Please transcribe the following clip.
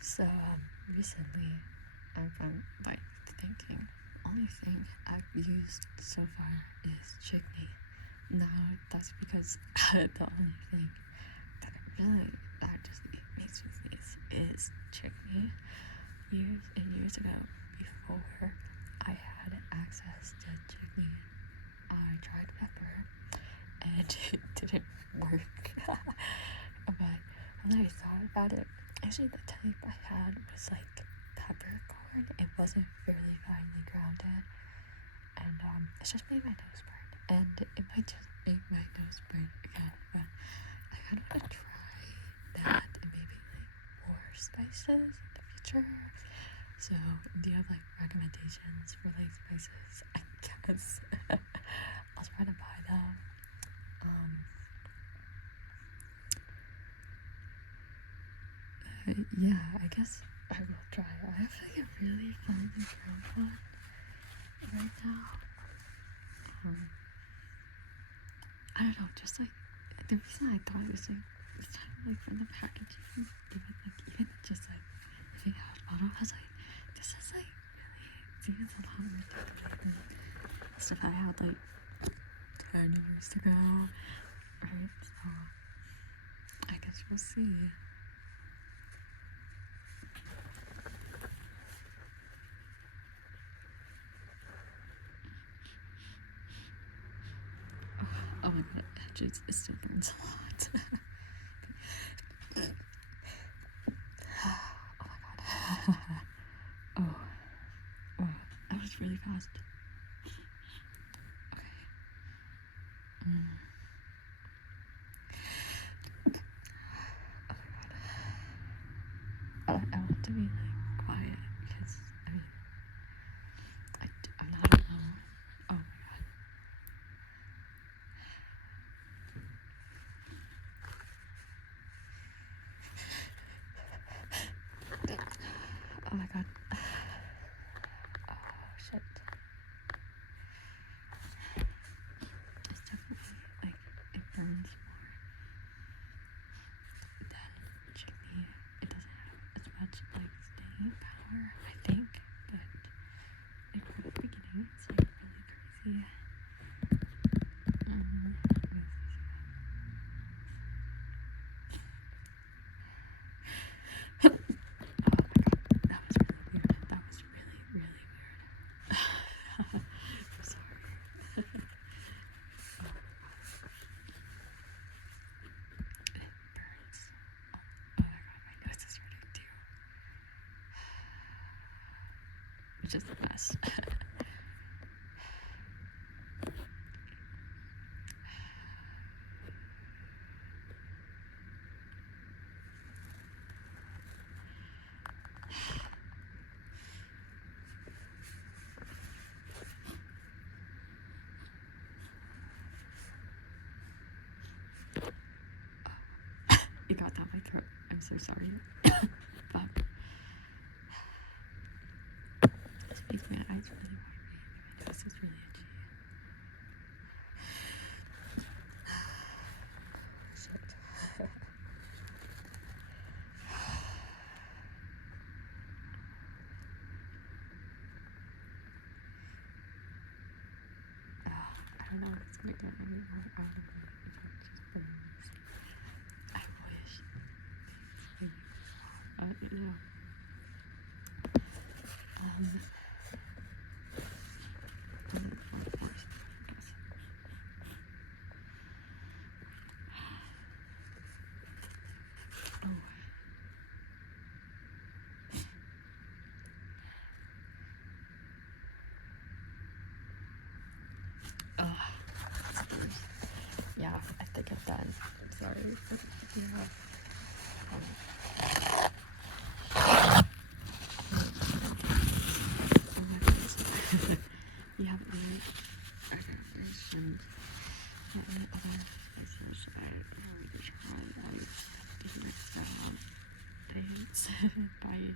So recently I've been like thinking, only thing I've used so far is chickpea. Now that's because the only thing that just makes me sneeze is chickpea. Years and years ago, before I had access to chickpea, I tried pepper and it didn't work. But when I thought about it, actually the type I had was like peppercorn. It wasn't fairly finely grounded, and it just made my nose burn. And it might just make my nose burn again, but I kind of want to try that and maybe like more spices in the future. So, do you have like recommendations for like spices? I guess I'll try to buy them. Yeah, I guess I will try. I have like a really finely ground one right now. I don't know, just like the reason I thought it was like it's kind of like from the packaging, even just like looking at the bottle, I was like, this is like really seems a lot more different than stuff I had like 10 years ago, right? So I guess we'll see. Oh my god, it still burns a lot. Oh my god. Oh, that was really fast. Okay. Oh my god. I want to be like quiet because I mean, I'm not alone. Oh my god. Oh my god. Oh shit. It's definitely like it burns more than chickpea. It doesn't have as much like staying power, I think, but like for the beginning it's like really crazy. Oh my god, that was really weird. That was really, really weird. I'm sorry. It burns. Oh my god, my nose is hurting too. Which is the best. It got down my throat. I'm so sorry. Fuck. This makes my eyes really watery. My nose is really itchy. Shit. I don't know if it's gonna get any more out of it if it just burns. I wish. Yeah. Yeah, I think I'm done. I'm sorry. Yeah. Oh my goodness. You haven't really recommendation for any other spices I really try out. Next time. Thanks. Bye.